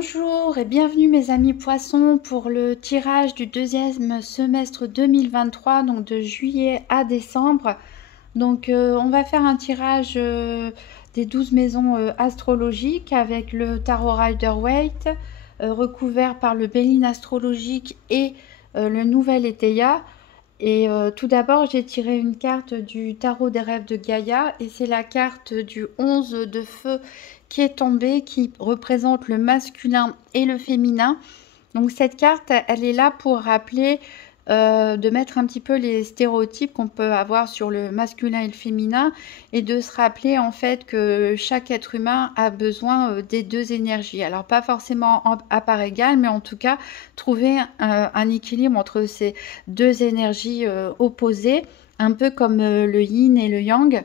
Bonjour et bienvenue mes amis poissons pour le tirage du deuxième semestre 2023, donc de juillet à décembre. Donc on va faire un tirage des 12 maisons astrologiques avec le tarot Rider-Waite recouvert par le Béline astrologique et le nouvel Eteia. Et tout d'abord, j'ai tiré une carte du tarot des rêves de Gaïa et c'est la carte du 11 de feu qui est tombée, qui représente le masculin et le féminin. Donc cette carte, elle est là pour rappeler, de mettre un petit peu les stéréotypes qu'on peut avoir sur le masculin et le féminin et de se rappeler en fait que chaque être humain a besoin des deux énergies. Alors pas forcément à part égale, mais en tout cas trouver un équilibre entre ces deux énergies opposées, un peu comme le yin et le yang.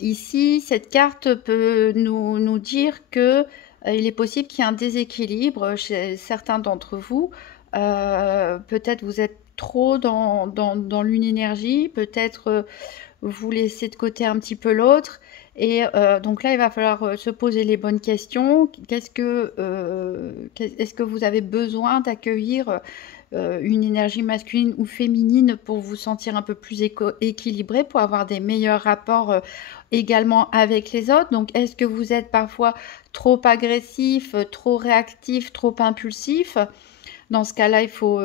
Ici, cette carte peut nous dire que il est possible qu'il y ait un déséquilibre chez certains d'entre vous. Peut-être vous êtes trop dans l'une énergie, peut-être vous laissez de côté un petit peu l'autre. Et donc là, il va falloir se poser les bonnes questions. Est-ce que vous avez besoin d'accueillir une énergie masculine ou féminine pour vous sentir un peu plus équilibré, pour avoir des meilleurs rapports également avec les autres? Donc est-ce que vous êtes parfois trop agressif, trop réactif, trop impulsif? Dans ce cas-là, il faut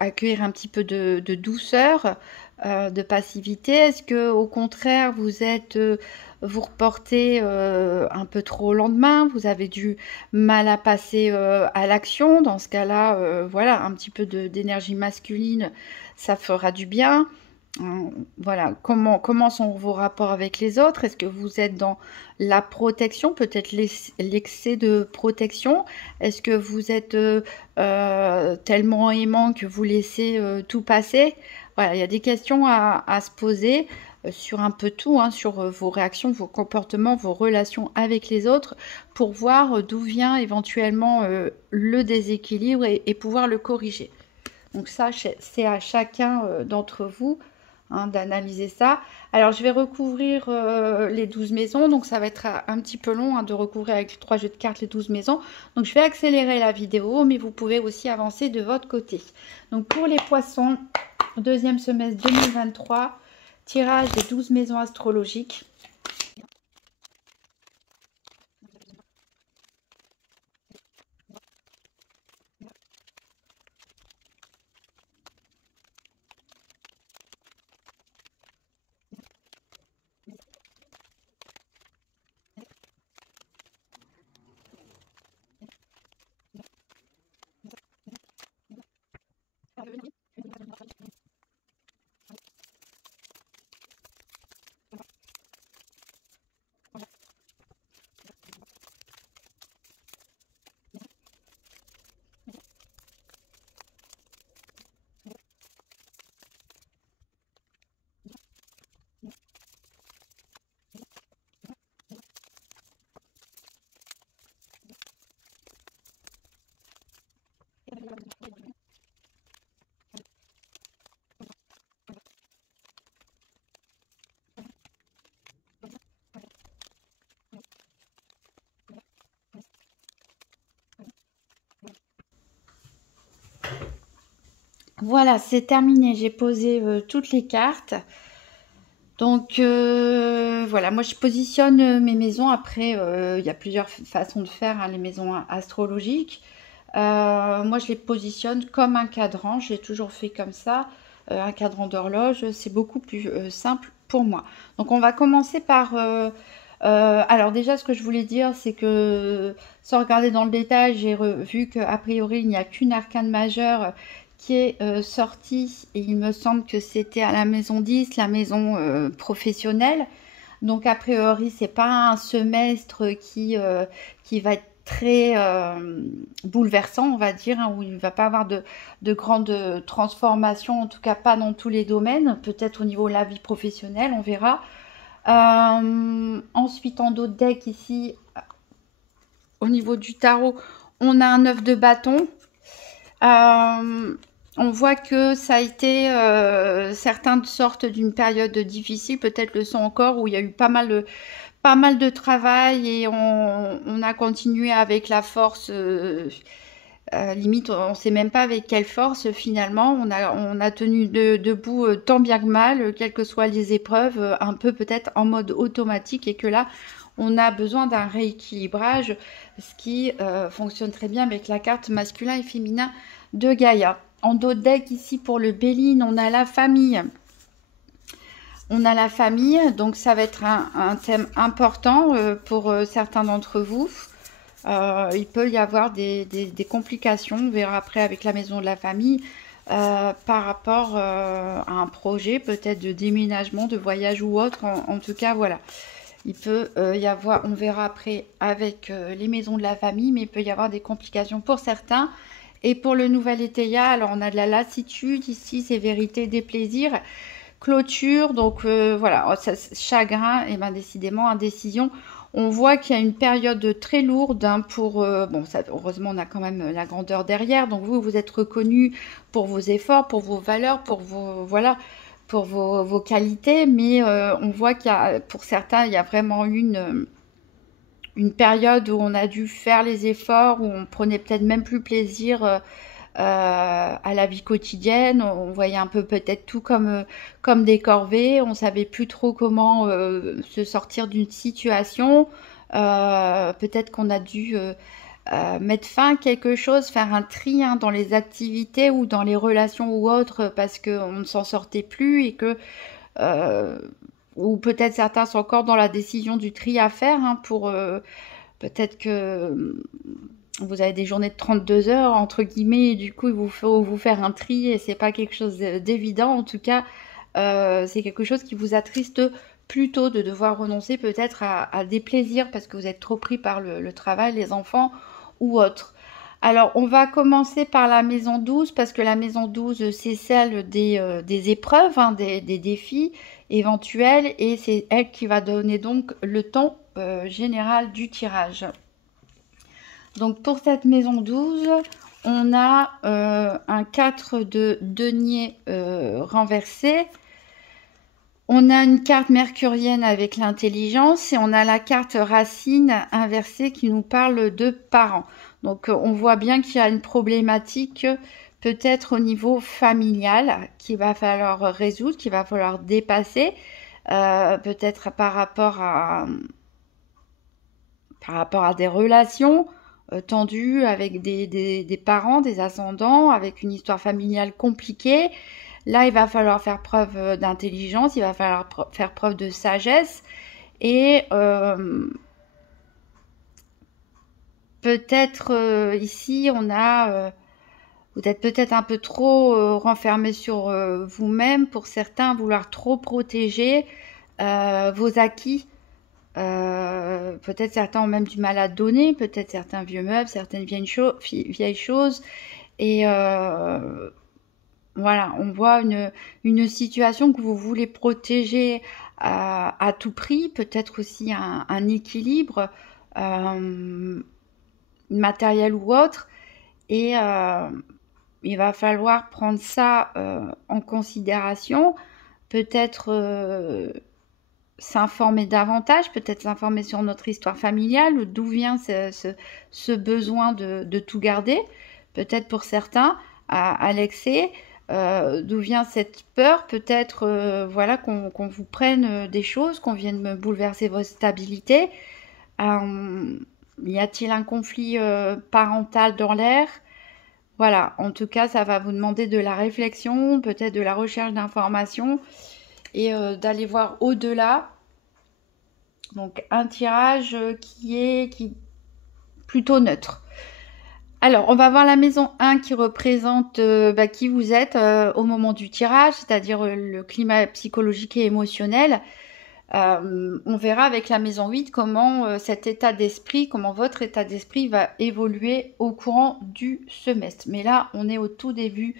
accueillir un petit peu de douceur, de passivité. Est-ce que, au contraire, vous reportez un peu trop au lendemain, vous avez du mal à passer à l'action? Dans ce cas-là, voilà, un petit peu d'énergie masculine, ça fera du bien. Voilà, comment sont vos rapports avec les autres? Est-ce que vous êtes dans la protection, peut-être l'excès de protection? Est-ce que vous êtes tellement aimant que vous laissez tout passer? Voilà, il y a des questions à se poser sur un peu tout, hein, sur vos réactions, vos comportements, vos relations avec les autres, pour voir d'où vient éventuellement le déséquilibre et pouvoir le corriger. Donc ça, c'est à chacun d'entre vous, hein, d'analyser ça. Alors, je vais recouvrir les 12 maisons. Donc, ça va être un petit peu long, hein, de recouvrir avec les 3 jeux de cartes les 12 maisons. Donc, je vais accélérer la vidéo, mais vous pouvez aussi avancer de votre côté. Donc, pour les poissons, deuxième semestre 2023, tirage des 12 maisons astrologiques. Voilà, c'est terminé. J'ai posé toutes les cartes. Donc voilà, moi je positionne mes maisons. Après, il y a plusieurs façons de faire, hein, les maisons astrologiques. Moi je les positionne comme un cadran. J'ai toujours fait comme ça. Un cadran d'horloge, c'est beaucoup plus simple pour moi. Donc on va commencer par... alors déjà, ce que je voulais dire, c'est que sans regarder dans le détail, j'ai vu qu'a priori, il n'y a qu'une arcane majeure qui est sortie, et il me semble que c'était à la maison 10, la maison professionnelle. Donc a priori, c'est pas un semestre qui va être très bouleversant, on va dire, hein, où il ne va pas avoir de grandes transformations, en tout cas pas dans tous les domaines, peut-être au niveau de la vie professionnelle, on verra. Ensuite, en dos de deck, ici, au niveau du tarot, on a un 9 de bâton. On voit que ça a été, certains sortent d'une période difficile, peut-être le sont encore, où il y a eu pas mal pas mal de travail et on a continué avec la force. Limite, on ne sait même pas avec quelle force finalement. On a tenu debout tant bien que mal, quelles que soient les épreuves, un peu peut-être en mode automatique et que là, on a besoin d'un rééquilibrage, ce qui fonctionne très bien avec la carte masculin et féminin de Gaïa. En dos de deck ici pour le Béline, on a la famille. On a la famille, donc ça va être un thème important pour certains d'entre vous. Il peut y avoir des complications, on verra après avec la maison de la famille, par rapport à un projet peut-être de déménagement, de voyage ou autre. En tout cas, voilà. Il peut y avoir, on verra après avec les maisons de la famille, mais il peut y avoir des complications pour certains. Et pour le nouvel étéia, alors on a de la lassitude ici, c'est vérité des plaisirs. Clôture, donc voilà, chagrin, et bien décidément, indécision. On voit qu'il y a une période très lourde hein, pour... bon, ça, heureusement, on a quand même la grandeur derrière. Donc vous êtes reconnu pour vos efforts, pour vos valeurs, pour vos... Voilà, pour vos qualités. Mais on voit qu'il y a, pour certains, il y a vraiment une période où on a dû faire les efforts, où on prenait peut-être même plus plaisir à la vie quotidienne. On voyait un peu peut-être tout comme des corvées. On savait plus trop comment se sortir d'une situation. Peut-être qu'on a dû mettre fin à quelque chose, faire un tri hein, dans les activités ou dans les relations ou autres parce qu'on ne s'en sortait plus et que ou peut-être certains sont encore dans la décision du tri à faire hein, pour peut-être que vous avez des journées de 32 heures entre guillemets et du coup il faut vous faire un tri et c'est pas quelque chose d'évident. En tout cas c'est quelque chose qui vous attriste plutôt de devoir renoncer peut-être à des plaisirs parce que vous êtes trop pris par le travail, les enfants ou autre. Alors on va commencer par la maison 12 parce que la maison 12 c'est celle des épreuves, hein, des défis éventuels et c'est elle qui va donner donc le ton général du tirage. Donc pour cette maison 12, on a un 4 de denier renversé. On a une carte mercurienne avec l'intelligence et on a la carte racine inversée qui nous parle de parents. Donc on voit bien qu'il y a une problématique peut-être au niveau familial qu'il va falloir résoudre, qu'il va falloir dépasser, peut-être par rapport à des relations tendues avec des parents, des ascendants, avec une histoire familiale compliquée. Là, il va falloir faire preuve d'intelligence, il va falloir faire preuve de sagesse et peut-être ici, on a... vous êtes peut-être un peu trop renfermé sur vous-même, pour certains, vouloir trop protéger vos acquis. Peut-être certains ont même du mal à donner, peut-être certains vieux meubles, certaines vieilles choses. Et voilà, on voit une situation que vous voulez protéger à tout prix, peut-être aussi un équilibre matériel ou autre. Et il va falloir prendre ça en considération, peut-être s'informer davantage, peut-être s'informer sur notre histoire familiale, d'où vient ce besoin de tout garder, peut-être pour certains, à l'excès, d'où vient cette peur, peut-être voilà, qu'on vous prenne des choses, qu'on vienne bouleverser votre stabilité. Y a-t-il un conflit parental dans l'air? Voilà, en tout cas, ça va vous demander de la réflexion, peut-être de la recherche d'informations et d'aller voir au-delà. Donc, un tirage qui est plutôt neutre. Alors, on va voir la maison 1 qui représente qui vous êtes au moment du tirage, c'est-à-dire le climat psychologique et émotionnel. On verra avec la maison 8 comment cet état d'esprit, comment votre état d'esprit va évoluer au courant du semestre. Mais là, on est au tout début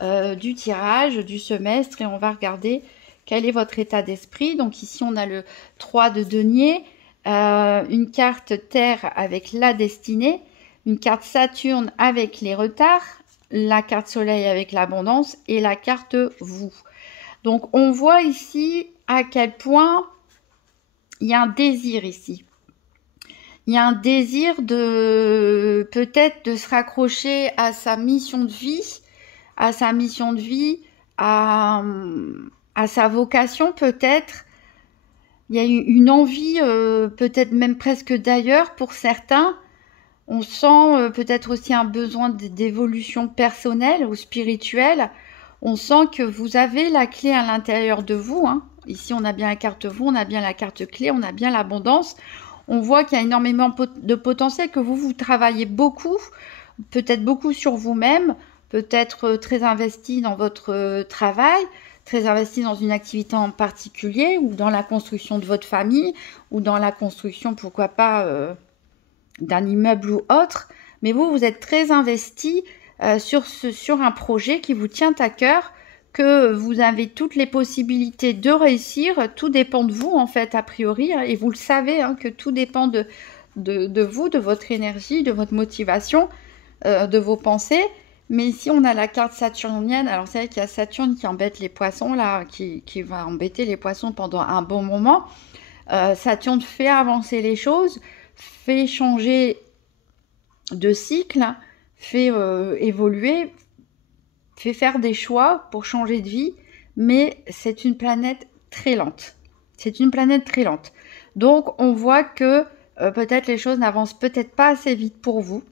du tirage, du semestre, et on va regarder quel est votre état d'esprit. Donc ici, on a le 3 de denier, une carte terre avec la destinée, une carte Saturne avec les retards, la carte soleil avec l'abondance et la carte vous. Donc on voit ici à quel point il y a un désir ici. Il y a un désir de peut-être de se raccrocher à sa mission de vie, à sa mission de vie, à sa vocation peut-être. Il y a une envie, peut-être même presque d'ailleurs pour certains. On sent peut-être aussi un besoin d'évolution personnelle ou spirituelle. On sent que vous avez la clé à l'intérieur de vous, hein. Ici, on a bien la carte vous, on a bien la carte clé, on a bien l'abondance. On voit qu'il y a énormément de potentiel, que vous travaillez beaucoup, peut-être beaucoup sur vous-même, peut-être très investi dans votre travail, très investi dans une activité en particulier, ou dans la construction de votre famille, ou dans la construction, pourquoi pas, d'un immeuble ou autre. Mais vous êtes très investi sur un projet qui vous tient à cœur, que vous avez toutes les possibilités de réussir. Tout dépend de vous, en fait, a priori, hein, et vous le savez, hein, que tout dépend de vous, de votre énergie, de votre motivation, de vos pensées. Mais ici, on a la carte saturnienne. Alors, c'est vrai qu'il y a Saturne qui embête les poissons, là, qui va embêter les poissons pendant un bon moment. Saturne fait avancer les choses, fait changer de cycle, fait évoluer, fait faire des choix pour changer de vie, mais c'est une planète très lente. C'est une planète très lente. Donc, on voit que peut-être les choses n'avancent peut-être pas assez vite pour vous.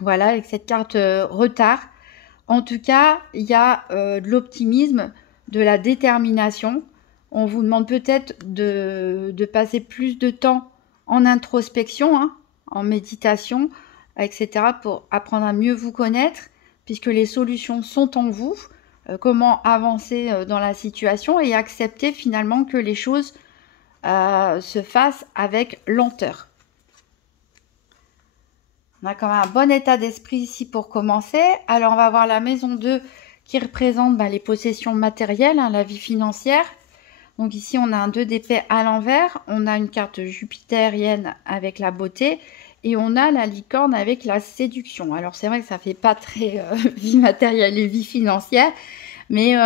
Voilà, avec cette carte retard. En tout cas, il y a de l'optimisme, de la détermination. On vous demande peut-être de passer plus de temps en introspection, hein, en méditation, etc., pour apprendre à mieux vous connaître, puisque les solutions sont en vous. Comment avancer dans la situation et accepter finalement que les choses se fassent avec lenteur. On a quand même un bon état d'esprit ici pour commencer. Alors, on va voir la maison 2 qui représente les possessions matérielles, hein, la vie financière. Donc ici, on a un 2 d'épée à l'envers. On a une carte jupitérienne avec la beauté. Et on a la licorne avec la séduction. Alors, c'est vrai que ça fait pas très vie matérielle et vie financière. Mais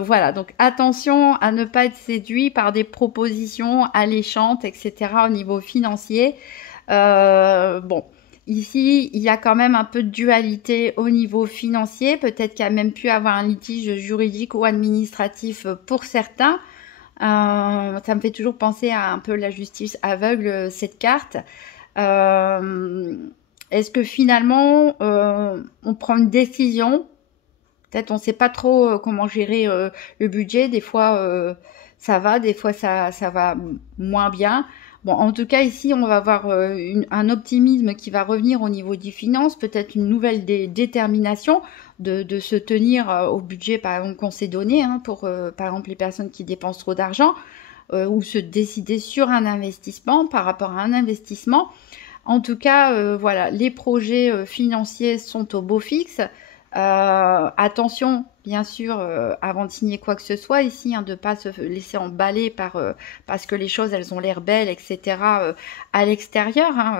voilà, donc attention à ne pas être séduit par des propositions alléchantes, etc. au niveau financier. Bon. Ici, il y a quand même un peu de dualité au niveau financier. Peut-être qu'il y a même pu avoir un litige juridique ou administratif pour certains. Ça me fait toujours penser à un peu la justice aveugle, cette carte. Est-ce que finalement, on prend une décision? Peut-être on ne sait pas trop comment gérer le budget. Des fois, ça va, des fois, ça va moins bien. Bon, en tout cas, ici, on va avoir un optimisme qui va revenir au niveau des finances, peut-être une nouvelle détermination de se tenir au budget, par exemple, qu'on s'est donné, hein, pour, par exemple, les personnes qui dépensent trop d'argent, ou se décider sur un investissement par rapport à un investissement. En tout cas, voilà, les projets financiers sont au beau fixe. Attention, bien sûr, avant de signer quoi que ce soit ici, hein, de ne pas se laisser emballer parce que les choses, elles ont l'air belles, etc. À l'extérieur. Hein,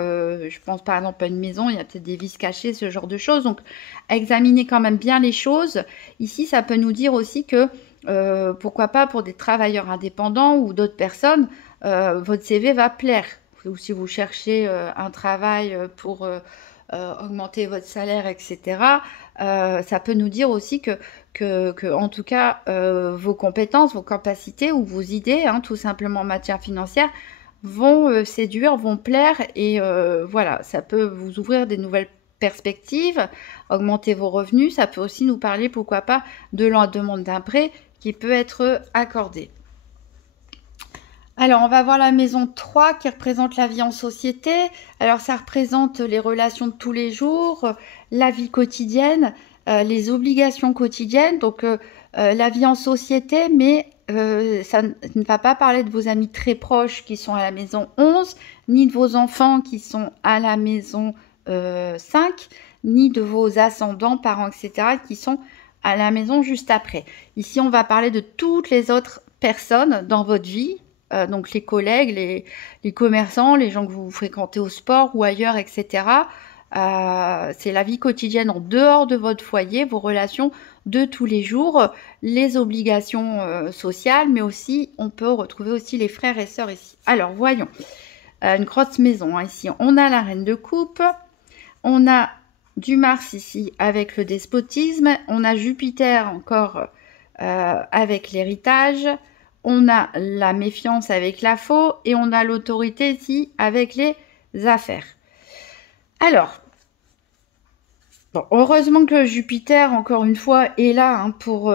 je pense par exemple à une maison, il y a peut-être des vices cachés, ce genre de choses. Donc, examinez quand même bien les choses. Ici, ça peut nous dire aussi que, pourquoi pas pour des travailleurs indépendants ou d'autres personnes, votre CV va plaire. Ou si vous cherchez un travail pour augmenter votre salaire, etc., ça peut nous dire aussi que en tout cas, vos compétences, vos capacités ou vos idées, hein, tout simplement en matière financière, vont séduire, vont plaire et voilà, ça peut vous ouvrir des nouvelles perspectives, augmenter vos revenus. Ça peut aussi nous parler, pourquoi pas, de la demande d'un prêt qui peut être accordé. Alors, on va voir la maison 3 qui représente la vie en société. Alors, ça représente les relations de tous les jours, la vie quotidienne, les obligations quotidiennes. Donc, la vie en société, mais ça ne va pas parler de vos amis très proches qui sont à la maison 11, ni de vos enfants qui sont à la maison 5, ni de vos ascendants, parents, etc., qui sont à la maison juste après. Ici, on va parler de toutes les autres personnes dans votre vie. Donc les collègues, les commerçants, les gens que vous fréquentez au sport ou ailleurs, etc. C'est la vie quotidienne en dehors de votre foyer, vos relations de tous les jours, les obligations sociales, mais aussi, on peut retrouver aussi les frères et sœurs ici. Alors, voyons. Une grosse maison, hein, ici. On a la reine de coupe, on a du Mars ici avec le despotisme, on a Jupiter encore avec l'héritage, on a la méfiance avec la faux et on a l'autorité ici avec les affaires. Alors, bon, heureusement que Jupiter, encore une fois, est là hein, pour...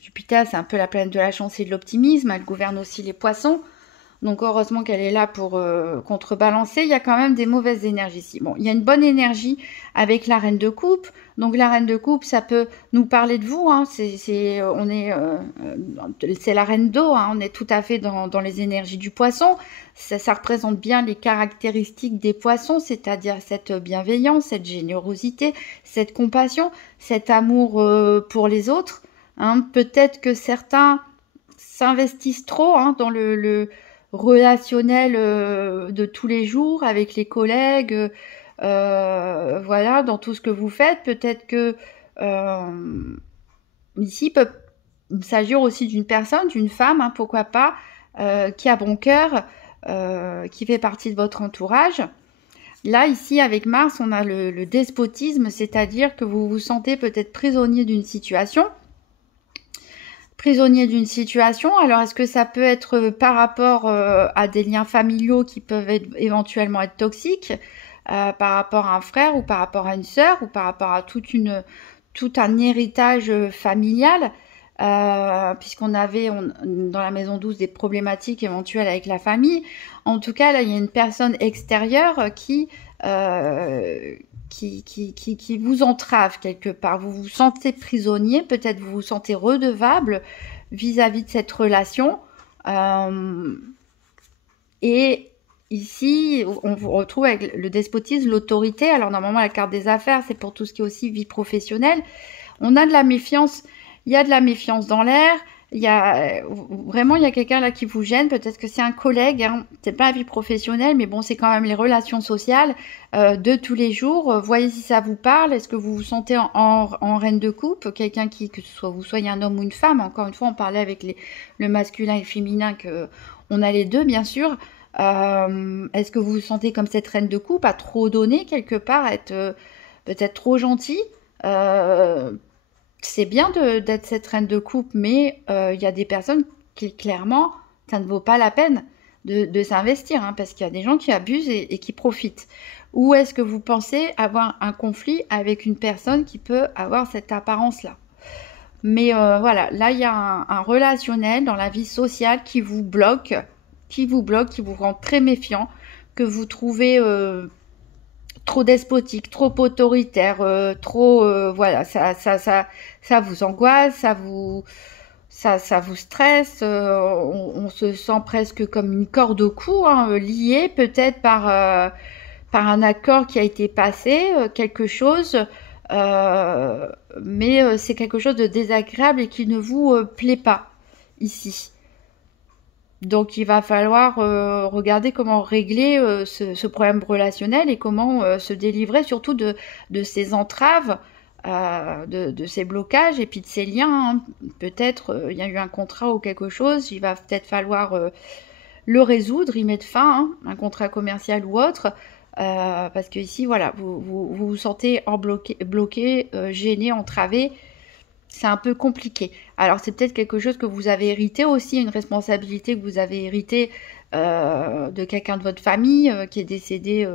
Jupiter, c'est un peu la planète de la chance et de l'optimisme, elle gouverne aussi les poissons. Donc heureusement qu'elle est là pour contrebalancer. Il y a quand même des mauvaises énergies ici. Bon, il y a une bonne énergie avec la reine de coupe. Donc la reine de coupe, ça peut nous parler de vous. Hein. C'est la reine d'eau. Hein. On est tout à fait dans les énergies du poisson. Ça représente bien les caractéristiques des poissons, c'est-à-dire cette bienveillance, cette générosité, cette compassion, cet amour pour les autres. Hein. Peut-être que certains s'investissent trop hein, dans le relationnel de tous les jours avec les collègues, voilà, dans tout ce que vous faites. Peut-être que ici peut s'agir aussi d'une personne, d'une femme, hein, pourquoi pas, qui a bon cœur, qui fait partie de votre entourage. Là, ici, avec Mars, on a le despotisme, c'est-à-dire que vous vous sentez peut-être prisonnier d'une situation. Alors est-ce que ça peut être par rapport à des liens familiaux qui peuvent éventuellement être toxiques, par rapport à un frère ou par rapport à une sœur ou par rapport à tout un héritage familial, puisqu'on avait dans la maison 12 des problématiques éventuelles avec la famille. En tout cas, là, il y a une personne extérieure qui vous entrave quelque part. Vous vous sentez prisonnier, peut-être vous vous sentez redevable vis-à-vis de cette relation. Et ici, on vous retrouve avec le despotisme, l'autorité. Alors normalement, la carte des affaires, c'est pour tout ce qui est aussi vie professionnelle. On a de la méfiance, il y a de la méfiance dans l'air. Il y a quelqu'un là qui vous gêne, peut-être que c'est un collègue, hein. C'est pas la vie professionnelle, mais bon, c'est quand même les relations sociales de tous les jours. Voyez si ça vous parle. Est-ce que vous vous sentez en reine de coupe, quelqu'un que ce soit vous soyez un homme ou une femme. Encore une fois, on parlait avec le masculin et le féminin, que on a les deux, bien sûr. Est-ce que vous vous sentez comme cette reine de coupe, à trop donner quelque part, à être peut-être trop gentil? C'est bien d'être cette reine de coupe, mais il y a des personnes qui, clairement, ça ne vaut pas la peine de s'investir, hein, parce qu'il y a des gens qui abusent et qui profitent. Ou est-ce que vous pensez avoir un conflit avec une personne qui peut avoir cette apparence-là? Mais voilà, là, il y a un relationnel dans la vie sociale qui vous bloque, qui vous rend très méfiant, que vous trouvez... trop despotique, trop autoritaire, voilà, ça vous angoisse, ça vous stresse, on se sent presque comme une corde au cou, hein, lié peut-être par un accord qui a été passé, quelque chose, mais c'est quelque chose de désagréable et qui ne vous plaît pas ici. Donc il va falloir regarder comment régler ce problème relationnel et comment se délivrer surtout de ces entraves, de ces blocages et puis de ces liens. Hein. Peut-être il y a eu un contrat ou quelque chose, il va peut-être falloir le résoudre, y mettre fin, hein, un contrat commercial ou autre. Parce que ici, voilà, vous sentez bloqué, gêné, entravé. C'est un peu compliqué. Alors, c'est peut-être quelque chose que vous avez hérité aussi, une responsabilité que vous avez héritée de quelqu'un de votre famille qui est décédé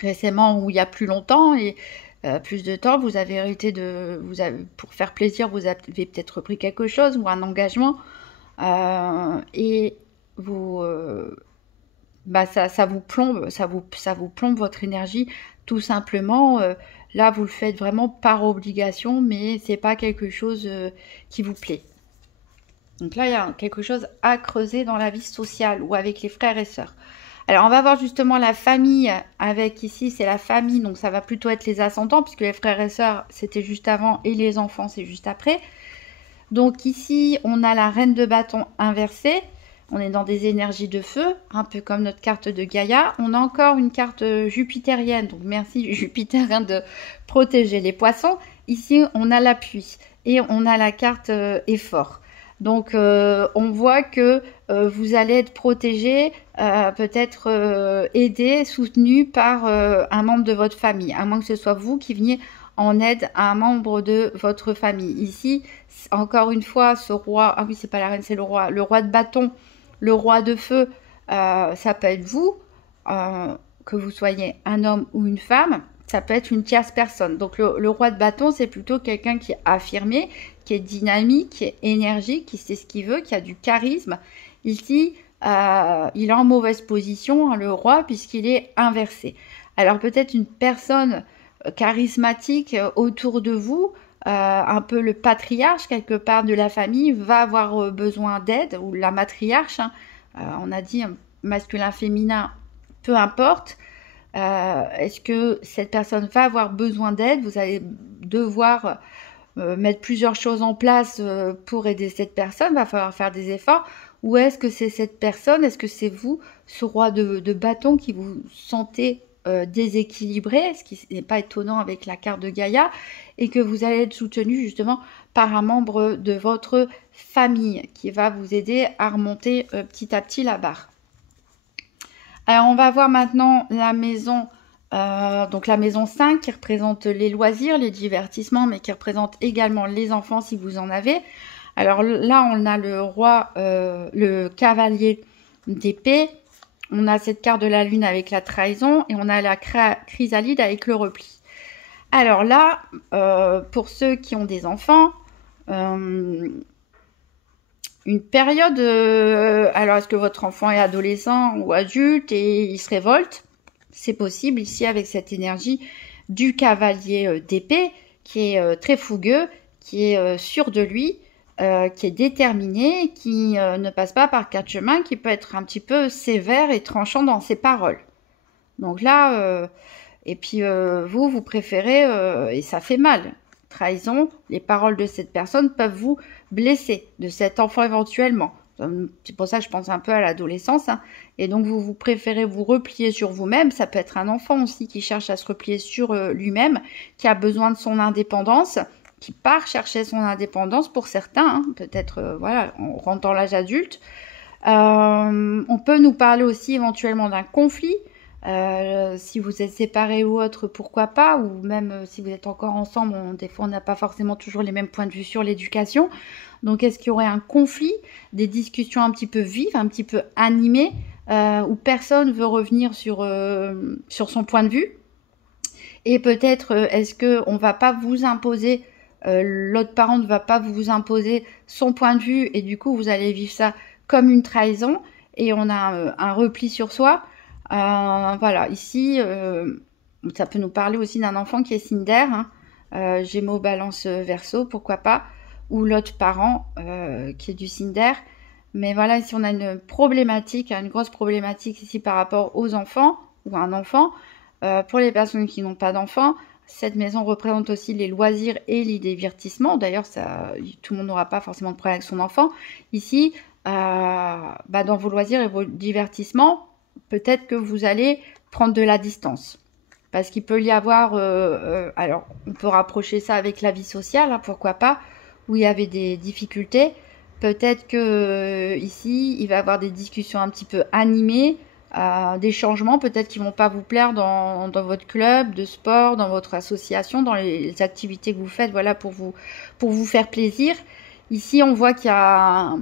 récemment ou il y a plus longtemps et plus de temps. Vous avez hérité pour faire plaisir, vous avez peut-être repris quelque chose ou un engagement et vous, ça vous plombe, ça vous plombe votre énergie tout simplement. Là, vous le faites vraiment par obligation, mais c'est pas quelque chose qui vous plaît. Donc là, il y a quelque chose à creuser dans la vie sociale ou avec les frères et sœurs. Alors, on va voir justement la famille avec ici, c'est la famille, donc ça va plutôt être les ascendants, puisque les frères et sœurs, c'était juste avant, et les enfants, c'est juste après. Donc ici, on a la reine de bâton inversée. On est dans des énergies de feu, un peu comme notre carte de Gaïa. On a encore une carte jupitérienne, donc merci Jupiter de protéger les poissons. Ici, on a l'appui et on a la carte effort. Donc, on voit que vous allez être protégé, peut-être aidé, soutenu par un membre de votre famille, à moins que ce soit vous qui veniez en aide à un membre de votre famille. Ici, encore une fois, ce roi, ah oui, c'est pas la reine, c'est le roi de bâton, le roi de feu, ça peut être vous, que vous soyez un homme ou une femme, ça peut être une tierce personne. Donc le roi de bâton, c'est plutôt quelqu'un qui est affirmé, qui est dynamique, qui est énergique, qui sait ce qu'il veut, qui a du charisme. Ici, il est en mauvaise position, hein, le roi, puisqu'il est inversé. Alors peut-être une personne charismatique autour de vous, un peu le patriarche quelque part de la famille, va avoir besoin d'aide, ou la matriarche, hein. On a dit masculin, féminin, peu importe. Est-ce que cette personne va avoir besoin d'aide? Vous allez devoir mettre plusieurs choses en place pour aider cette personne, va falloir faire des efforts. Ou est-ce que c'est cette personne, est-ce que c'est vous, ce roi de bâton, qui vous sentez déséquilibré, ce qui n'est pas étonnant avec la carte de Gaïa, et que vous allez être soutenu justement par un membre de votre famille qui va vous aider à remonter petit à petit la barre. Alors, on va voir maintenant la maison, donc la maison 5 qui représente les loisirs, les divertissements, mais qui représente également les enfants si vous en avez. Alors là, on a le roi, le cavalier d'épée. On a cette carte de la lune avec la trahison et on a la chrysalide avec le repli. Alors là, pour ceux qui ont des enfants, une période, alors est-ce que votre enfant est adolescent ou adulte et il se révolte? C'est possible ici avec cette énergie du cavalier d'épée qui est très fougueux, qui est sûr de lui, qui est déterminé, qui ne passe pas par quatre chemins, qui peut être un petit peu sévère et tranchant dans ses paroles. Donc là, et puis vous préférez, et ça fait mal, trahison, les paroles de cette personne peuvent vous blesser, de cet enfant éventuellement. C'est pour ça que je pense un peu à l'adolescence, hein. Et donc vous préférez vous replier sur vous-même. Ça peut être un enfant aussi qui cherche à se replier sur lui-même, qui a besoin de son indépendance, qui part chercher son indépendance pour certains, hein, peut-être voilà, on rentre dans l'âge adulte. On peut nous parler aussi éventuellement d'un conflit, si vous êtes séparés ou autre, pourquoi pas, ou même si vous êtes encore ensemble, des fois on n'a pas forcément toujours les mêmes points de vue sur l'éducation. Donc est-ce qu'il y aurait un conflit, des discussions un petit peu vives, un petit peu animées, où personne veut revenir sur son point de vue? Et peut-être est-ce qu'on ne va pas vous imposer, l'autre parent ne va pas vous imposer son point de vue et du coup vous allez vivre ça comme une trahison et on a un repli sur soi. Voilà, ici, ça peut nous parler aussi d'un enfant qui est signe d'air, hein, Gémeaux, Balance, Verseau, pourquoi pas, ou l'autre parent qui est du signe d'air. Mais voilà, ici on a une problématique, une grosse problématique ici par rapport aux enfants, ou un enfant. Pour les personnes qui n'ont pas d'enfants, cette maison représente aussi les loisirs et les divertissements. D'ailleurs, tout le monde n'aura pas forcément de problème avec son enfant. Ici, dans vos loisirs et vos divertissements, peut-être que vous allez prendre de la distance. Parce qu'il peut y avoir, alors on peut rapprocher ça avec la vie sociale, hein, pourquoi pas, où il y avait des difficultés. Peut-être que ici, il va y avoir des discussions un petit peu animées, des changements peut-être qui ne vont pas vous plaire dans votre club de sport, dans votre association, dans les activités que vous faites, voilà, pour vous faire plaisir. Ici, on voit qu'il y a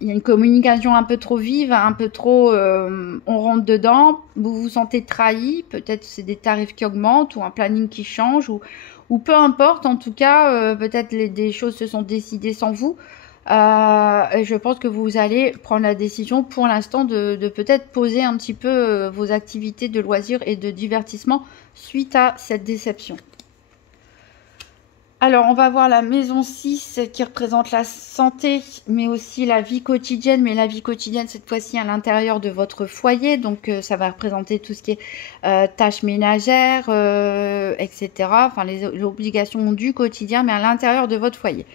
une communication un peu trop vive, un peu trop, on rentre dedans, vous vous sentez trahi, peut-être c'est des tarifs qui augmentent ou un planning qui change ou peu importe, en tout cas, peut-être des choses se sont décidées sans vous. Et je pense que vous allez prendre la décision pour l'instant de peut-être poser un petit peu vos activités de loisirs et de divertissement suite à cette déception. Alors, on va voir la maison 6 qui représente la santé, mais aussi la vie quotidienne. Mais la vie quotidienne, cette fois-ci, à l'intérieur de votre foyer. Donc, ça va représenter tout ce qui est tâches ménagères, etc. Enfin, les obligations du quotidien, mais à l'intérieur de votre foyer.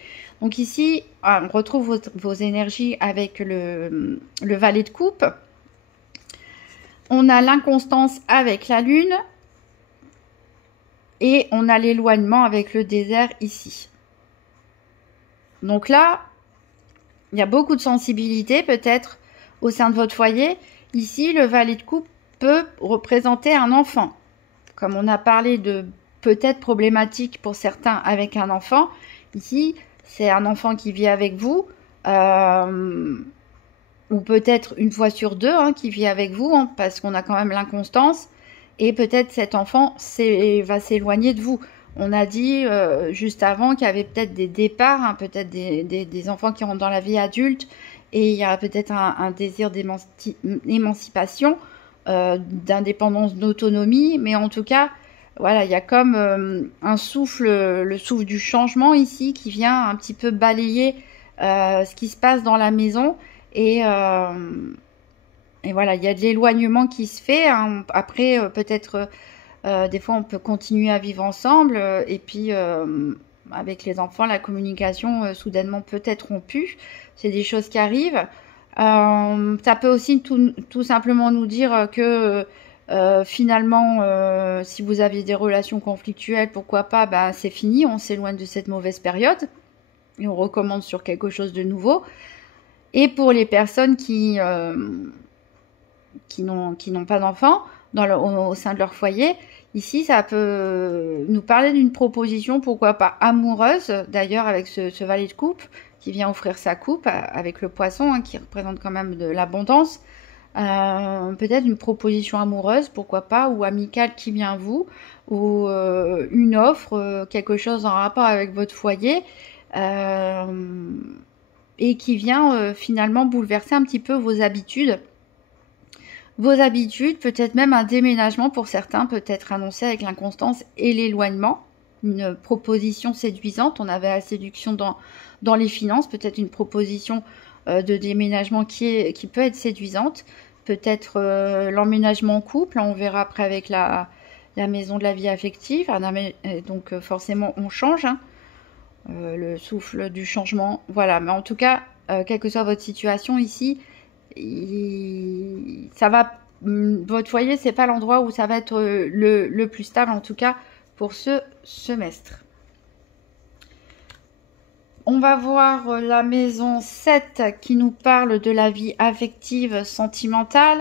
Donc ici, on retrouve vos énergies avec le valet de coupe. On a l'inconstance avec la lune. Et on a l'éloignement avec le désert ici. Donc là, il y a beaucoup de sensibilité peut-être au sein de votre foyer. Ici, le valet de coupe peut représenter un enfant. Comme on a parlé de peut-être problématique pour certains avec un enfant, ici, c'est un enfant qui vit avec vous, ou peut-être une fois sur deux qui vit avec vous, parce qu'on a quand même l'inconstance. Et peut-être cet enfant va s'éloigner de vous. On a dit juste avant qu'il y avait peut-être des départs, peut-être des enfants qui rentrent dans la vie adulte, et il y a peut-être un désir d'émancipation, d'indépendance, d'autonomie, mais en tout cas, voilà, il y a comme un souffle, le souffle du changement ici, qui vient un petit peu balayer ce qui se passe dans la maison, et voilà, il y a de l'éloignement qui se fait. Après, peut-être, des fois, on peut continuer à vivre ensemble. Et puis, avec les enfants, la communication, soudainement, peut être rompue. C'est des choses qui arrivent. Ça peut aussi tout simplement nous dire que, finalement, si vous aviez des relations conflictuelles, pourquoi pas, bah, c'est fini, on s'éloigne de cette mauvaise période. Et on recommence sur quelque chose de nouveau. Et pour les personnes qui n'ont pas d'enfants au sein de leur foyer, ici ça peut nous parler d'une proposition, pourquoi pas amoureuse, d'ailleurs avec ce valet de coupe qui vient offrir sa coupe avec le poisson qui représente quand même de l'abondance. Peut-être une proposition amoureuse, pourquoi pas, ou amicale qui vient à vous, ou une offre, quelque chose en rapport avec votre foyer, et qui vient finalement bouleverser un petit peu vos habitudes, peut-être même un déménagement pour certains, peut être annoncé avec l'inconstance et l'éloignement, une proposition séduisante. On avait la séduction dans les finances, peut-être une proposition de déménagement qui peut être séduisante, peut-être l'emménagement en couple, on verra après avec la maison de la vie affective, donc forcément on change, le souffle du changement, voilà, mais en tout cas, quelle que soit votre situation ici, votre foyer, c'est pas l'endroit où ça va être le plus stable, en tout cas pour ce semestre. On va voir la maison 7 qui nous parle de la vie affective sentimentale.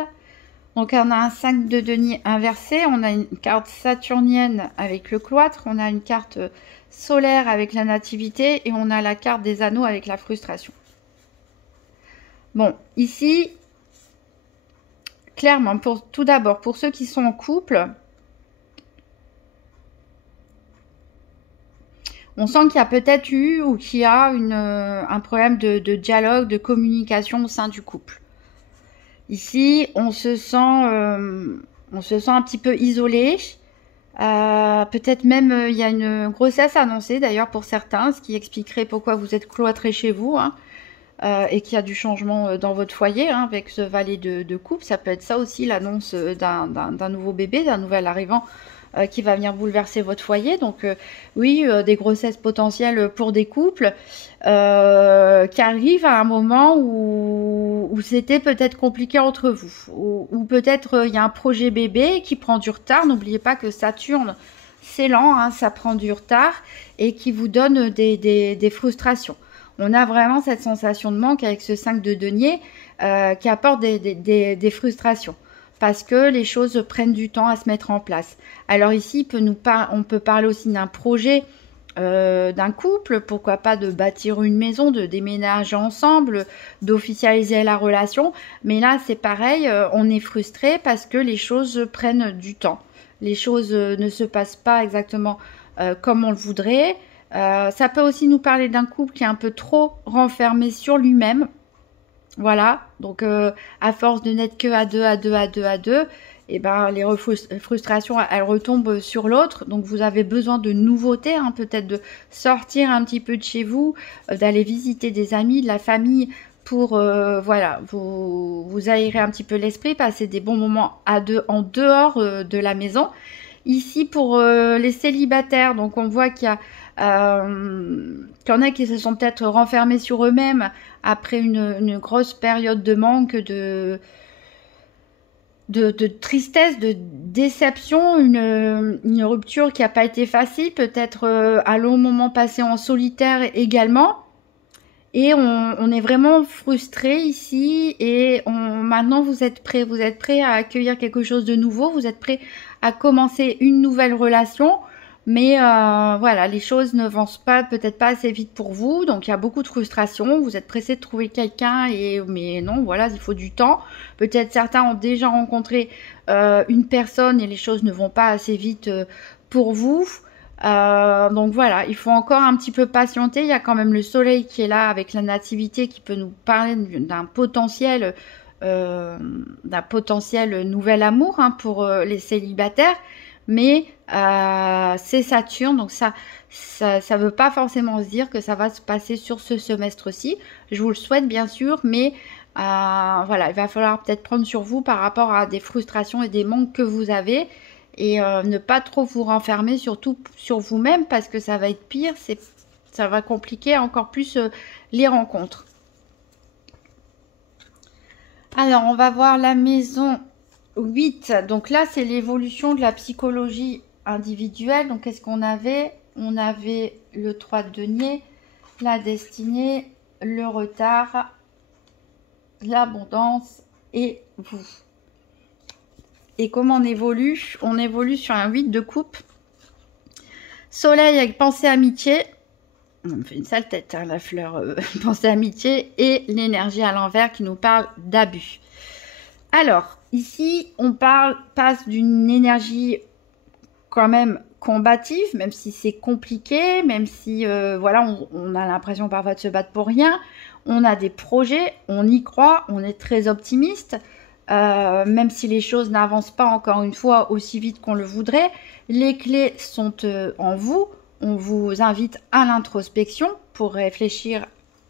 Donc on a un 5 de denier inversé, on a une carte saturnienne avec le cloître, on a une carte solaire avec la nativité et on a la carte des anneaux avec la frustration. Bon, ici, clairement, tout d'abord, pour ceux qui sont en couple, on sent qu'il y a peut-être eu ou qu'il y a un problème de dialogue, de communication au sein du couple. Ici, on se sent un petit peu isolé. Peut-être même il y a une grossesse annoncée d'ailleurs pour certains, ce qui expliquerait pourquoi vous êtes cloîtrés chez vous, et qu'il y a du changement dans votre foyer avec ce valet de coupe. Ça peut être ça aussi, l'annonce d'un nouveau bébé, d'un nouvel arrivant qui va venir bouleverser votre foyer. Donc oui, des grossesses potentielles pour des couples qui arrivent à un moment où c'était peut-être compliqué entre vous, ou peut-être il y a un projet bébé qui prend du retard. N'oubliez pas que Saturne, c'est lent, ça prend du retard et qui vous donne des frustrations. On a vraiment cette sensation de manque avec ce 5 de denier qui apporte des frustrations, parce que les choses prennent du temps à se mettre en place. Alors ici, on peut parler aussi d'un projet, d'un couple, pourquoi pas de bâtir une maison, de déménager ensemble, d'officialiser la relation. Mais là, c'est pareil, on est frustré parce que les choses prennent du temps. Les choses ne se passent pas exactement comme on le voudrait. Ça peut aussi nous parler d'un couple qui est un peu trop renfermé sur lui-même. Voilà, donc à force de n'être que à deux, et ben les frustrations, elles retombent sur l'autre. Donc vous avez besoin de nouveautés, peut-être de sortir un petit peu de chez vous, d'aller visiter des amis, de la famille, pour voilà, vous aérer un petit peu l'esprit, passer des bons moments en dehors de la maison. Ici pour les célibataires, donc on voit qu'il y a Qu'il y en a qui se sont peut-être renfermés sur eux-mêmes après une grosse période de manque, de tristesse, de déception, une rupture qui n'a pas été facile, peut-être un long moment passé en solitaire également. Et on est vraiment frustré ici et maintenant vous êtes prêt à accueillir quelque chose de nouveau, vous êtes prêt à commencer une nouvelle relation, mais voilà, les choses ne avancent pas, peut-être pas assez vite pour vous, donc il y a beaucoup de frustration, vous êtes pressé de trouver quelqu'un, mais non, voilà, il faut du temps. Peut-être certains ont déjà rencontré une personne et les choses ne vont pas assez vite pour vous. Donc voilà, il faut encore un petit peu patienter. Il y a quand même le soleil qui est là avec la nativité qui peut nous parler d'un potentiel nouvel amour hein, pour les célibataires. Mais c'est Saturne, donc ça veut pas forcément se dire que ça va se passer sur ce semestre-ci. Je vous le souhaite bien sûr, mais voilà, il va falloir peut-être prendre sur vous par rapport à des frustrations et des manques que vous avez et ne pas trop vous renfermer surtout sur vous-même parce que ça va être pire, ça va compliquer encore plus les rencontres. Alors, on va voir la maison 8. Donc là, c'est l'évolution de la psychologie individuelle. Donc, qu'est-ce qu'on avait? On avait le 3 de denier, la destinée, le retard, l'abondance et vous. Et comment on évolue? On évolue sur un 8 de coupe. Soleil avec pensée amitié. On me fait une sale tête, hein, la fleur pensée amitié. Et l'énergie à l'envers qui nous parle d'abus. Alors, ici, on passe d'une énergie quand même combative, même si c'est compliqué, même si voilà, on a l'impression parfois de se battre pour rien. On a des projets, on y croit, on est très optimiste. Même si les choses n'avancent pas encore une fois aussi vite qu'on le voudrait, les clés sont en vous. On vous invite à l'introspection pour réfléchir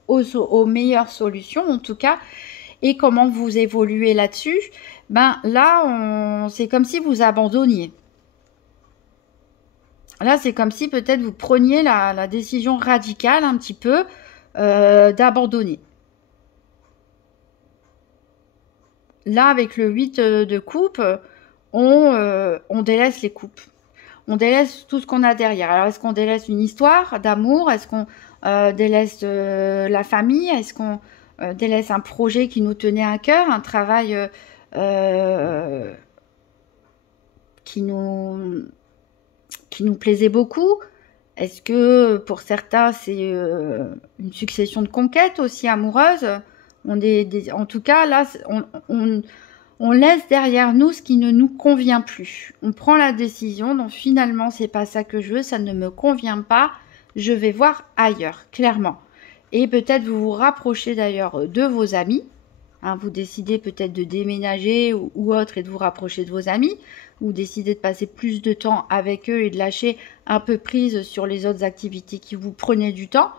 aux meilleures solutions en tout cas et comment vous évoluez là-dessus. Ben là, c'est comme si vous abandonniez. Là, c'est comme si peut-être vous preniez la décision radicale un petit peu d'abandonner. Là, avec le 8 de coupe, on délaisse les coupes. On délaisse tout ce qu'on a derrière. Alors, est-ce qu'on délaisse une histoire d'amour? Est-ce qu'on délaisse la famille? Est-ce qu'on délaisse un projet qui nous tenait à cœur? Un travail qui nous plaisait beaucoup? Est-ce que pour certains, c'est une succession de conquêtes aussi amoureuses? En tout cas, là, on laisse derrière nous ce qui ne nous convient plus. On prend la décision, donc finalement, c'est pas ça que je veux, ça ne me convient pas, je vais voir ailleurs, clairement. Et peut-être vous vous rapprochez d'ailleurs de vos amis. Hein, vous décidez peut-être de déménager ou autre et de vous rapprocher de vos amis. Vous décidez de passer plus de temps avec eux et de lâcher un peu prise sur les autres activités qui vous prenaient du temps.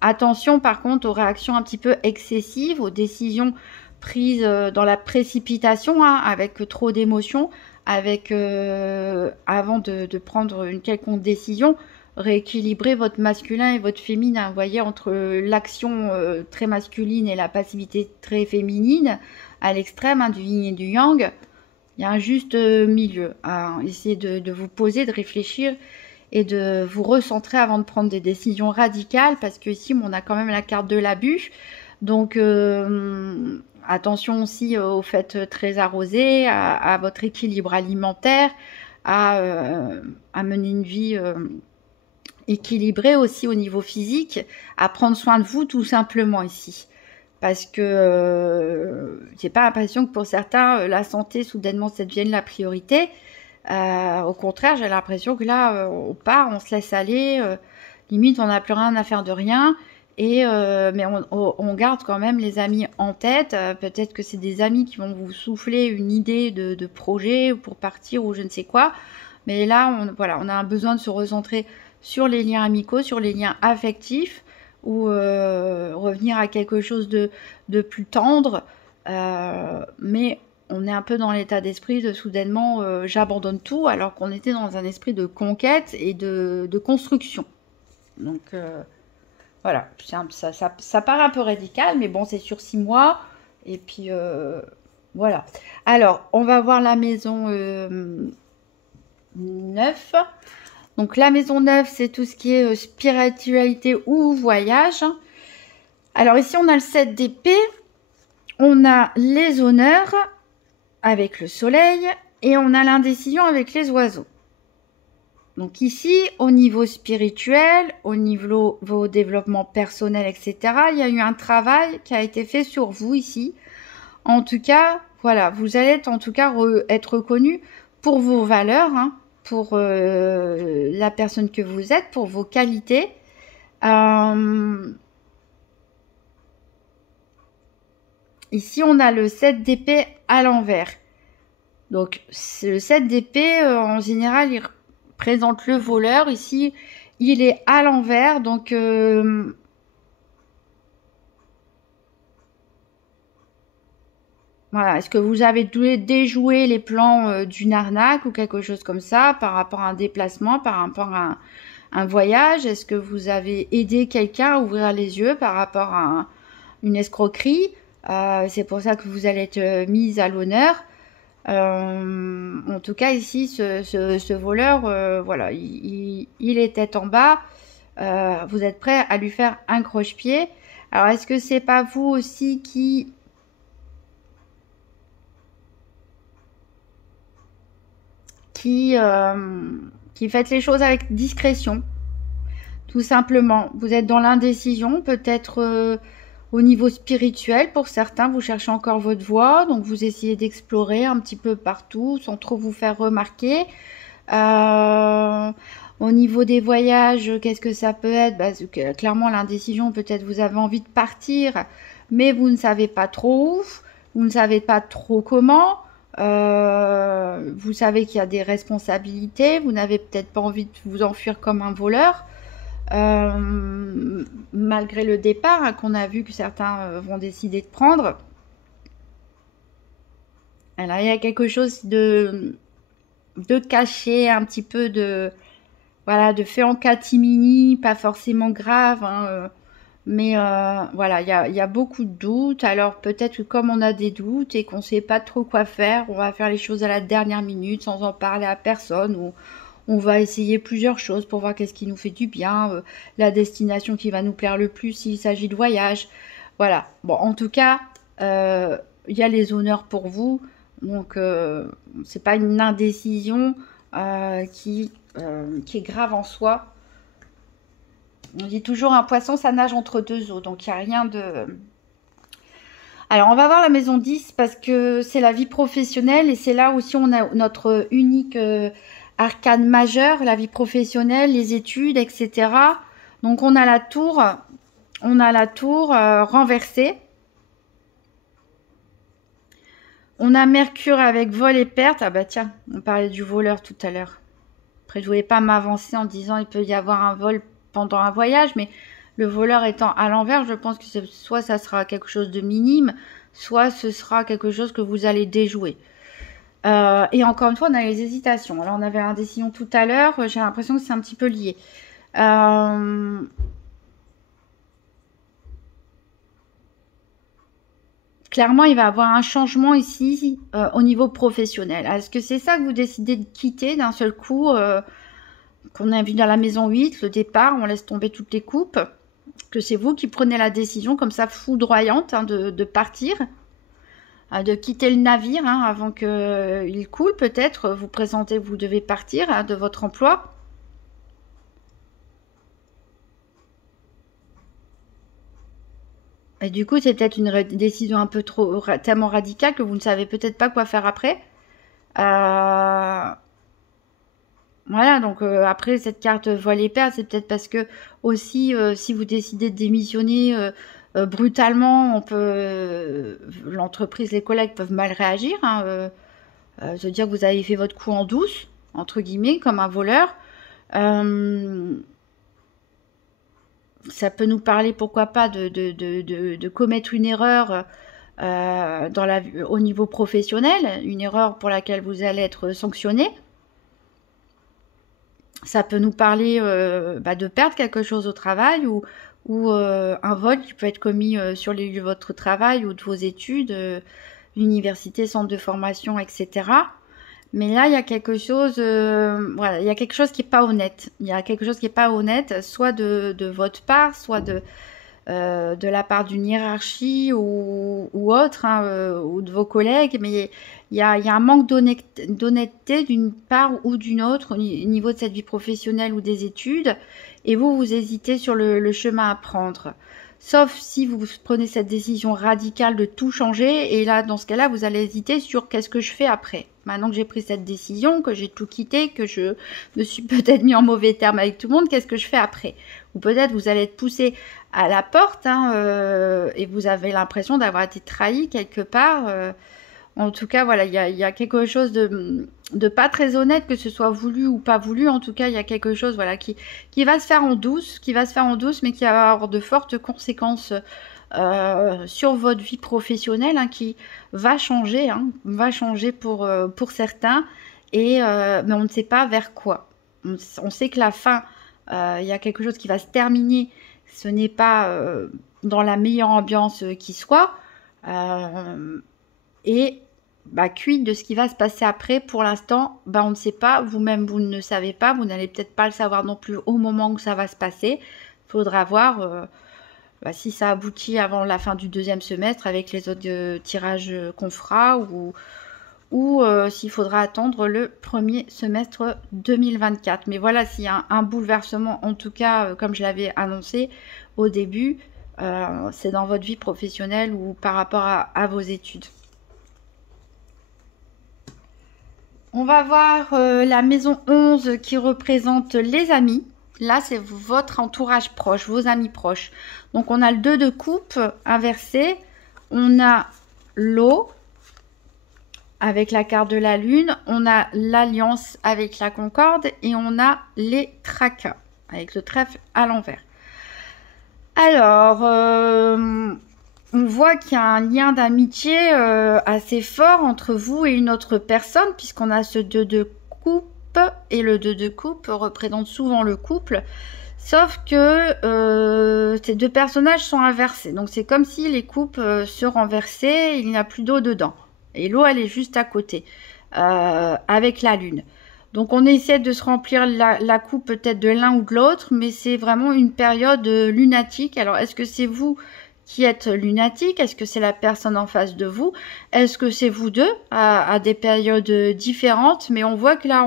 Attention par contre aux réactions un petit peu excessives, aux décisions prises dans la précipitation, hein, avec trop d'émotions, avant de prendre une quelconque décision, rééquilibrer votre masculin et votre féminin. Vous voyez, entre l'action très masculine et la passivité très féminine, à l'extrême, hein, du yin et du yang, il y a un juste milieu. Hein. Essayez de vous poser, de réfléchir et de vous recentrer avant de prendre des décisions radicales, parce que ici, on a quand même la carte de l'abus. Donc, attention aussi au fait très arrosé, à votre équilibre alimentaire, à mener une vie équilibrée aussi au niveau physique, à prendre soin de vous tout simplement ici. Parce que j'ai pas l'impression que pour certains, la santé soudainement ça devienne la priorité. Au contraire, j'ai l'impression que là, on part, on se laisse aller, limite on n'a plus rien à faire de rien. Mais on garde quand même les amis en tête. Peut-être que c'est des amis qui vont vous souffler une idée de projet pour partir ou je ne sais quoi. Mais là, on a un besoin de se recentrer sur les liens amicaux, sur les liens affectifs, ou revenir à quelque chose de plus tendre. Mais on est un peu dans l'état d'esprit de soudainement j'abandonne tout, alors qu'on était dans un esprit de conquête et de construction. Donc voilà, ça paraît un peu radical, mais bon, c'est sur 6 mois. Et puis voilà. Alors, on va voir la maison 9. Donc la maison 9, c'est tout ce qui est spiritualité ou voyage. Alors ici, on a le 7 d'épée. On a les honneurs avec le soleil. Et on a l'indécision avec les oiseaux. Donc ici, au niveau spirituel, au niveau vos développements personnels, etc., il y a eu un travail qui a été fait sur vous ici. En tout cas, voilà, vous allez être, en tout cas être reconnu pour vos valeurs, hein, pour la personne que vous êtes, pour vos qualités. Ici, on a le 7 d'épée à l'envers. Donc, le 7 d'épée, en général, il présente le voleur. Ici, il est à l'envers. Donc, voilà. Est-ce que vous avez déjoué les plans d'une arnaque ou quelque chose comme ça par rapport à un déplacement, par rapport à un voyage? Est-ce que vous avez aidé quelqu'un à ouvrir les yeux par rapport à une escroquerie? C'est pour ça que vous allez être mise à l'honneur. En tout cas, ici, ce voleur, voilà, il est tête en bas. Vous êtes prêt à lui faire un croche-pied. Alors, est-ce que c'est pas vous aussi qui faites les choses avec discrétion? Tout simplement, vous êtes dans l'indécision, peut-être au niveau spirituel. Pour certains, vous cherchez encore votre voie, donc vous essayez d'explorer un petit peu partout sans trop vous faire remarquer. Au niveau des voyages, qu'est-ce que ça peut être? Bah, clairement, l'indécision, peut-être vous avez envie de partir, mais vous ne savez pas trop où, vous ne savez pas trop comment. Vous savez qu'il y a des responsabilités, vous n'avez peut-être pas envie de vous enfuir comme un voleur. Malgré le départ hein, qu'on a vu que certains vont décider de prendre. Alors, il y a quelque chose de caché, un petit peu de voilà, de fait en catimini, pas forcément grave, hein, mais voilà, il y a beaucoup de doutes. Alors peut-être que comme on a des doutes et qu'on sait pas trop quoi faire, on va faire les choses à la dernière minute sans en parler à personne ou on va essayer plusieurs choses pour voir qu'est-ce qui nous fait du bien, la destination qui va nous plaire le plus s'il s'agit de voyage. Voilà. Bon, en tout cas, il y a les honneurs pour vous. Donc, c'est pas une indécision qui est grave en soi. On dit toujours un poisson, ça nage entre deux eaux. Donc, il n'y a rien de... Alors, on va voir la maison 10 parce que c'est la vie professionnelle et c'est là aussi on a notre unique... arcane majeure, la vie professionnelle, les études, etc. Donc on a la tour renversée. On a Mercure avec vol et perte. Ah bah tiens, on parlait du voleur tout à l'heure. Après, je voulais pas m'avancer en disant il peut y avoir un vol pendant un voyage, mais le voleur étant à l'envers, je pense que soit ça sera quelque chose de minime, soit ce sera quelque chose que vous allez déjouer. Et encore une fois, on a les hésitations. Alors, on avait l'indécision tout à l'heure. J'ai l'impression que c'est un petit peu lié. Clairement, il va y avoir un changement ici au niveau professionnel. Est-ce que c'est ça que vous décidez de quitter d'un seul coup qu'on a vu dans la maison 8, le départ, on laisse tomber toutes les coupes, que c'est vous qui prenez la décision comme ça foudroyante hein, de partir, de quitter le navire hein, avant qu'il coule peut-être, vous présentez, vous devez partir hein, de votre emploi. Et du coup, c'est peut-être une décision un peu trop tellement radicale que vous ne savez peut-être pas quoi faire après. Voilà, donc après cette carte voile et perte, c'est peut-être parce que aussi si vous décidez de démissionner brutalement, on peut l'entreprise, les collègues peuvent mal réagir, hein, se dire que vous avez fait votre coup en douce, entre guillemets, comme un voleur. Ça peut nous parler, pourquoi pas, de commettre une erreur au niveau professionnel, une erreur pour laquelle vous allez être sanctionné. Ça peut nous parler de perdre quelque chose au travail ou un vol qui peut être commis sur les lieux de votre travail ou de vos études, université, centre de formation, etc. Mais là, il y a quelque chose, voilà, il y a quelque chose qui n'est pas honnête. Il y a quelque chose qui n'est pas honnête, soit de votre part, soit de la part d'une hiérarchie ou autre, hein, ou de vos collègues, mais il y a un manque d'honnêteté d'une part ou d'une autre au niveau de cette vie professionnelle ou des études, et vous hésitez sur le chemin à prendre. Sauf si vous prenez cette décision radicale de tout changer, et là, dans ce cas-là, vous allez hésiter sur qu'est-ce que je fais après. Maintenant que j'ai pris cette décision, que j'ai tout quitté, que je me suis peut-être mis en mauvais terme avec tout le monde, qu'est-ce que je fais après? Ou peut-être vous allez être poussé à la porte, hein, et vous avez l'impression d'avoir été trahi quelque part. En tout cas, voilà, il y a quelque chose de pas très honnête, que ce soit voulu ou pas voulu. En tout cas, il y a quelque chose, voilà, qui va se faire en douce, mais qui va avoir de fortes conséquences sur votre vie professionnelle, hein, qui va changer pour certains, mais on ne sait pas vers quoi. On sait que la fin, il y a quelque chose qui va se terminer. Ce n'est pas dans la meilleure ambiance qui soit. Et quid de ce qui va se passer après, pour l'instant, on ne sait pas. Vous-même, vous ne savez pas. Vous n'allez peut-être pas le savoir non plus au moment où ça va se passer. Il faudra voir si ça aboutit avant la fin du deuxième semestre avec les autres tirages qu'on fera, ou s'il faudra attendre le premier semestre 2024. Mais voilà, s'il y a un bouleversement, en tout cas, comme je l'avais annoncé au début, c'est dans votre vie professionnelle ou par rapport à vos études. On va voir la maison 11 qui représente les amis. Là, c'est votre entourage proche, vos amis proches. Donc, on a le 2 de coupe inversé. On a l'eau avec la carte de la lune. On a l'alliance avec la concorde. Et on a les tracas avec le trèfle à l'envers. Alors, on voit qu'il y a un lien d'amitié assez fort entre vous et une autre personne, puisqu'on a ce 2 de coupe, et le 2 de coupe représente souvent le couple, sauf que ces deux personnages sont inversés. Donc c'est comme si les coupes se renversaient, il n'y a plus d'eau dedans. Et l'eau, elle est juste à côté, avec la lune. Donc on essaie de se remplir la coupe peut-être de l'un ou de l'autre, mais c'est vraiment une période lunatique. Alors est-ce que c'est vous qui êtes lunatique? Est-ce que c'est la personne en face de vous? Est-ce que c'est vous deux à des périodes différentes? Mais on voit que là,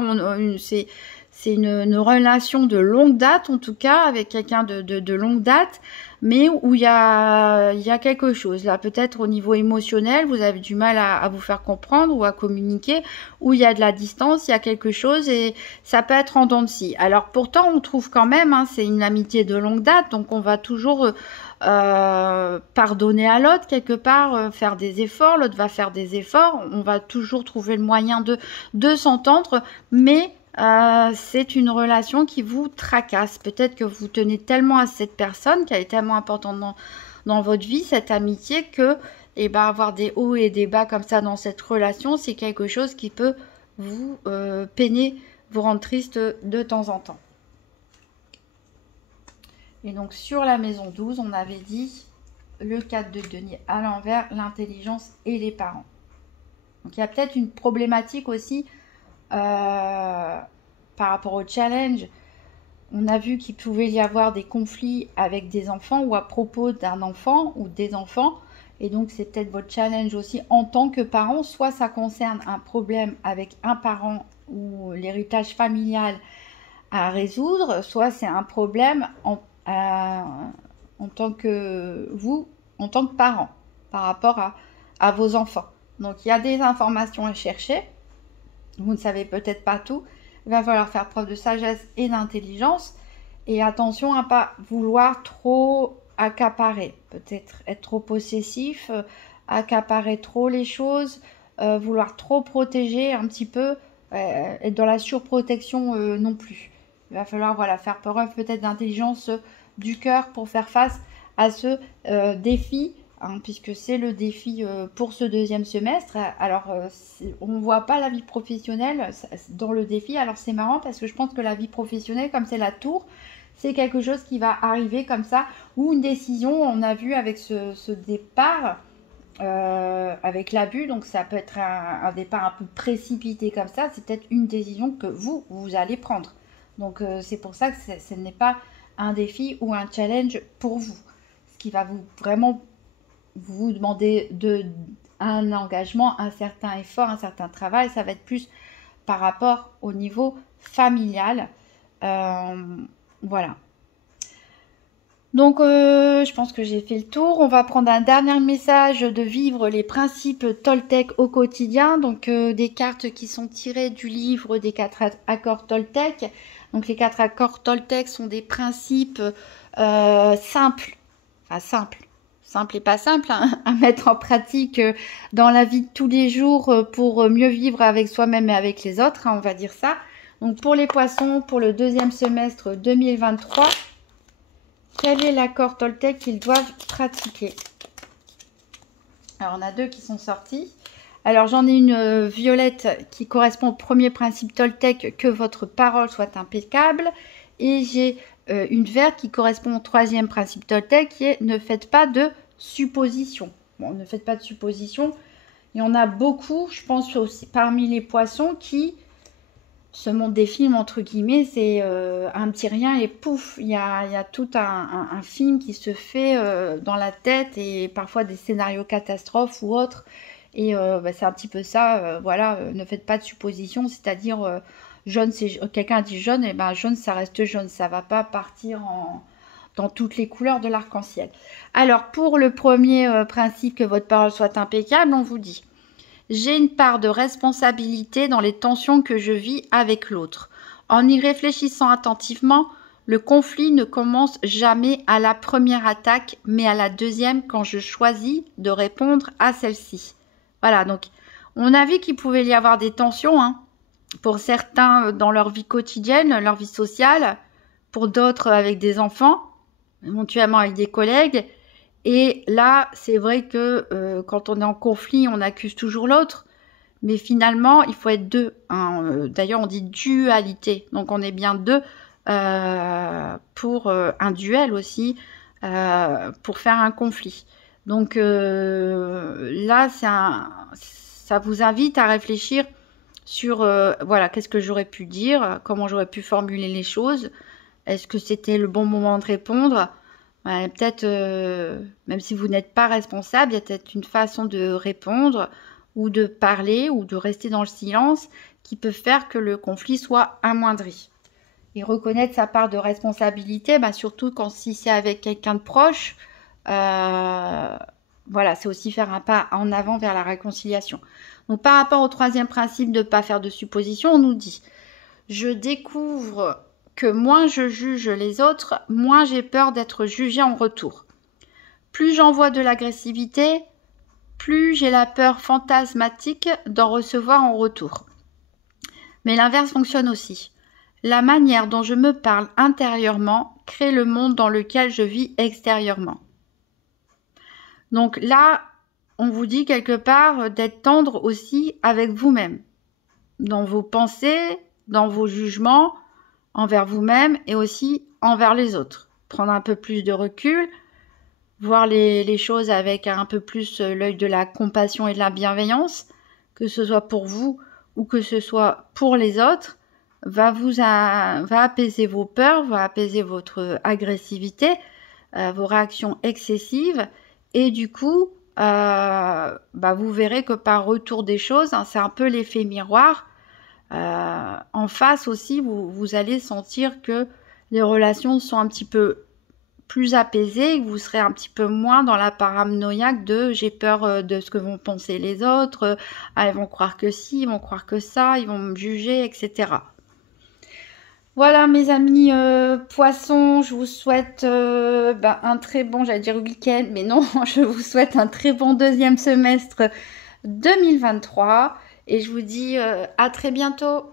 c'est une relation de longue date, en tout cas, avec quelqu'un de longue date, mais où il y a quelque chose. Là, peut-être au niveau émotionnel, vous avez du mal à vous faire comprendre ou à communiquer, où il y a de la distance, il y a quelque chose, et ça peut être en dents de scie. Alors pourtant, on trouve quand même, hein, c'est une amitié de longue date, donc on va toujours pardonner à l'autre quelque part, faire des efforts, l'autre va faire des efforts, on va toujours trouver le moyen de s'entendre, mais c'est une relation qui vous tracasse. Peut-être que vous tenez tellement à cette personne, qu'elle est tellement importante dans votre vie, cette amitié, que avoir des hauts et des bas comme ça dans cette relation, c'est quelque chose qui peut vous peiner, vous rendre triste de temps en temps. Et donc sur la maison 12, on avait dit le 4 de denier à l'envers, l'intelligence et les parents. Donc il y a peut-être une problématique aussi par rapport au challenge. On a vu qu'il pouvait y avoir des conflits avec des enfants ou à propos d'un enfant ou des enfants. Et donc c'est peut-être votre challenge aussi en tant que parent. Soit ça concerne un problème avec un parent ou l'héritage familial à résoudre, soit c'est un problème en tant que vous, en tant que parent, par rapport à vos enfants. Donc il y a des informations à chercher. Vous ne savez peut-être pas tout. Il va falloir faire preuve de sagesse et d'intelligence. Et attention à ne pas vouloir trop accaparer. Peut-être être trop possessif, accaparer trop les choses, vouloir trop protéger un petit peu, être dans la surprotection non plus. Il va falloir faire preuve peut-être d'intelligence du cœur pour faire face à ce défi hein, puisque c'est le défi pour ce deuxième semestre. Alors, on ne voit pas la vie professionnelle dans le défi. Alors, c'est marrant parce que je pense que la vie professionnelle, comme c'est la tour, c'est quelque chose qui va arriver comme ça, ou une décision, on a vu avec ce départ, avec l'abus, donc ça peut être un départ un peu précipité comme ça, c'est peut-être une décision que vous allez prendre. Donc, c'est pour ça que ce n'est pas un défi ou un challenge pour vous. Ce qui va vraiment vous demander un engagement, un certain effort, un certain travail, ça va être plus par rapport au niveau familial. Voilà. Donc, je pense que j'ai fait le tour. On va prendre un dernier message de vivre les principes Toltec au quotidien. Donc, des cartes qui sont tirées du livre des 4 accords Toltec. Donc, les 4 accords Toltec sont des principes simples. Enfin, simples et pas simples, hein, à mettre en pratique dans la vie de tous les jours pour mieux vivre avec soi-même et avec les autres, hein, on va dire ça. Donc, pour les poissons, pour le deuxième semestre 2023, quel est l'accord Toltec qu'ils doivent pratiquer? Alors, on a 2 qui sont sortis. Alors, j'en ai une violette qui correspond au premier principe Toltec, que votre parole soit impeccable. Et j'ai une verte qui correspond au 3e principe Toltec, qui est ne faites pas de suppositions. Bon, ne faites pas de suppositions. Il y en a beaucoup, je pense aussi parmi les poissons, qui se montrent des films, entre guillemets, c'est un petit rien et pouf, il y a tout un film qui se fait dans la tête, et parfois des scénarios catastrophes ou autres. Et c'est un petit peu ça, voilà, ne faites pas de suppositions, c'est-à-dire jaune, quelqu'un a dit jaune, et ben jaune ça reste jaune, ça va pas partir dans toutes les couleurs de l'arc-en-ciel. Alors, pour le premier principe, que votre parole soit impeccable, on vous dit: j'ai une part de responsabilité dans les tensions que je vis avec l'autre. En y réfléchissant attentivement, le conflit ne commence jamais à la première attaque, mais à la deuxième, quand je choisis de répondre à celle-ci. Voilà, donc on a vu qu'il pouvait y avoir des tensions, hein, pour certains dans leur vie quotidienne, leur vie sociale, pour d'autres avec des enfants, éventuellement avec des collègues. Et là, c'est vrai que quand on est en conflit, on accuse toujours l'autre. Mais finalement, il faut être deux, hein. D'ailleurs, on dit dualité. Donc, on est bien deux pour un duel aussi, pour faire un conflit. Donc, là, ça vous invite à réfléchir sur, voilà, qu'est-ce que j'aurais pu dire, comment j'aurais pu formuler les choses. Est-ce que c'était le bon moment de répondre? Peut-être, même si vous n'êtes pas responsable, il y a peut-être une façon de répondre ou de parler ou de rester dans le silence qui peut faire que le conflit soit amoindri. Et reconnaître sa part de responsabilité, surtout si c'est avec quelqu'un de proche, voilà, c'est aussi faire un pas en avant vers la réconciliation. Donc, par rapport au 3e principe de ne pas faire de suppositions, on nous dit: je découvre que moins je juge les autres, moins j'ai peur d'être jugée en retour. Plus j'envoie de l'agressivité, plus j'ai la peur fantasmatique d'en recevoir en retour. Mais l'inverse fonctionne aussi. La manière dont je me parle intérieurement crée le monde dans lequel je vis extérieurement. Donc là, on vous dit quelque part d'être tendre aussi avec vous-même, dans vos pensées, dans vos jugements, envers vous-même et aussi envers les autres. Prendre un peu plus de recul, voir les choses avec un peu plus l'œil de la compassion et de la bienveillance, que ce soit pour vous ou que ce soit pour les autres, va apaiser vos peurs, va apaiser votre agressivité, vos réactions excessives, et du coup, vous verrez que par retour des choses, hein, c'est un peu l'effet miroir. En face aussi, vous allez sentir que les relations sont un petit peu plus apaisées, que vous serez un petit peu moins dans la paranoïaque de j'ai peur de ce que vont penser les autres, ils vont croire que ci, ils vont croire que ça, ils vont me juger, etc. Voilà mes amis poissons, je vous souhaite un très bon, j'allais dire week-end, mais non, je vous souhaite un très bon deuxième semestre 2023. Et je vous dis à très bientôt.